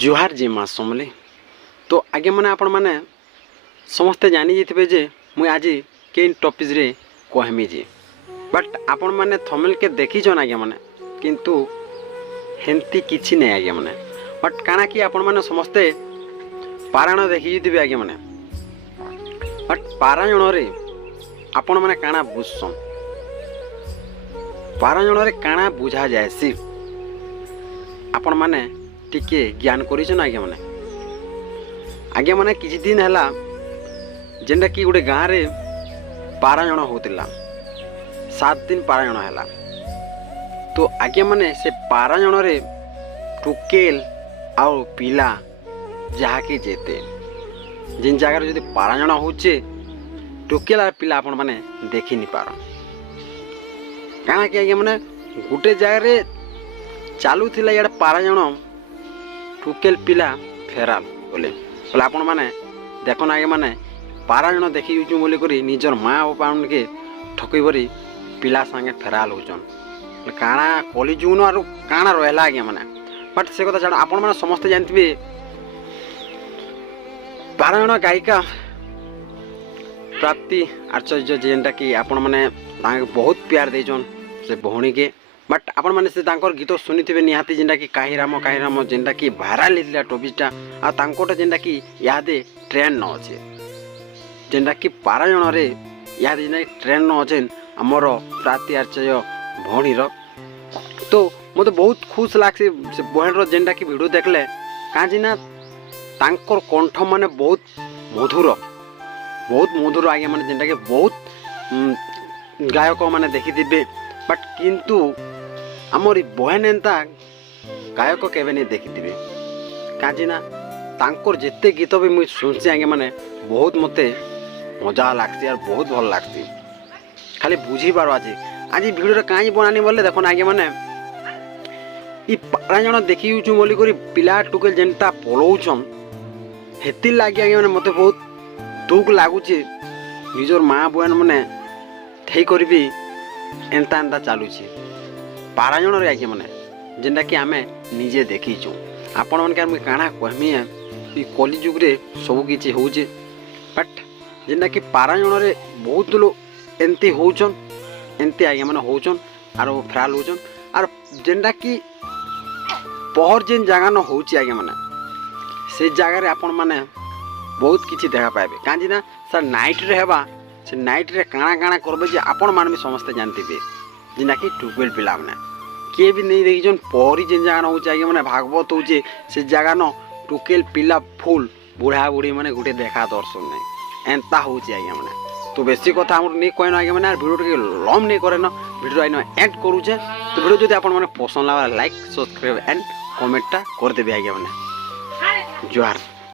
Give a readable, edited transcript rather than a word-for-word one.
जुहार जी माँ समले। तो आगे मैंने आपण मैंने समस्ते जानी जाइए जे मुई आज के टॉपिक रे कहमी जे बट आपण मैंने थंबनेल के देखी छन आगे मैंने किंतु हेंती किछि नहीं आगे मैंने बट काना कि आपण मैंने समस्ते पारायण देखी जाइए आगे मैंने बट पारायण रे आपण मैंने काना बुझसन पारायण रे काना बुझा जाए सी आपण मैंने टिके ज्ञान करिछन आगे माने किछि दिन हैला जेंडा कि गोटे गाँव रे पारायण होतिला 7 दिन पारायण हैला। तो आगे माने से पारायण रे टुकेल आउ पिला जहाँकि जेते जिन जगार जदि पारायण होचे टुकेल आ पिला आपण माने देखि नि पार काना कि आगे माने गोटे जगार रे चालू थिला यार पारायण टुकेल पिला फेराल बोले बोले आपण माने देखन आगे माने पारायण देखी यूजु बोली करी निजर माँ बापा के ठकई बरी पिला संगे फेराल होचन काना कली जुन आरो काना रहला आगे माने बट से कथा जान आपण माने समस्त जानथिबे पारायण गायिका प्राप्ति आचार्य जेनटा कि आपण माने तांके बहुत प्यार देजन से भौणी के बट आपण माने से तांकर गीत सुनिथिबे निहाती जेनटा कि काहे राम जेनटा कि भाइराल हिला टॉपिकटा आ तांकोटा जेनटा कि यादे ट्रेंड न अछि जेनटा कि पारायण रे यादे जेनटा ट्रेंड न अछि हमर प्राप्ति आचार्य भौणीर। तो मते बहुत खुश लागसे से बहनर जेनटा कि वीडियो देखले काजी ना तांकर कंठ माने बहुत मधुर आगे माने जेनटा कि बहुत गायक माने देखिथिबे बट किंतु आमरी बहन एंता गायक केवे नहीं देखिथिबे काजी ना तांकर जेते गीत भी मुई सुनसी आगे माने बहुत मते मजा लागसी और बहुत भल लागसी खाली बुझी पारो आज वीडियो रे काई बनानी बोले देखो आगे माने ई पारायण देखि यूचु बोली करी पिला टुकेल जेनटा पळौछन हेति लागी आगे माने मते बहुत दुख लागुची निजर माँ बहन माने ठेई करबी एंता एंता चालुची पारायण रे आगे माने जेनटा कि आमे निजे देखीचु आपण मन के हम काना कहमी ई कली जुग रे सब किछि होउचे बट जेनटा कि पारायण रे बहुत लोग एंती होउचन एंती आगे माने होउचन आरो फ्राल होउचन आर जेनटा कि पहर जेन जगह न होउची आगे माने से जगह रे आपण माने बहुत किछि देखा पाबे कांजी ना सर नाइट रे हेबा से नाइट रे काना काना करबे जे आपण मान भी समस्त जानथिबे जेना कि टुकेल पिला माने किए भी नहीं देखी पहरी जेन जगह हो चाहिए मैंने भागवत हो से जगह न टुकेल पिला फुल बुढ़ा बुढ़ी मैंने गोटे देखा दर्शन नहीं एंता हो मैंने। तो बेसी कथा हम नहीं कहन आगे मैंने वीडियो टे लम नहीं करे ना वीडियो आइन एंड करूचे। तो वीडियो जब आप पसंद लगा लाइक सब्सक्राइब एंड कमेंटा कर देबे आगे मैंने। जुहार।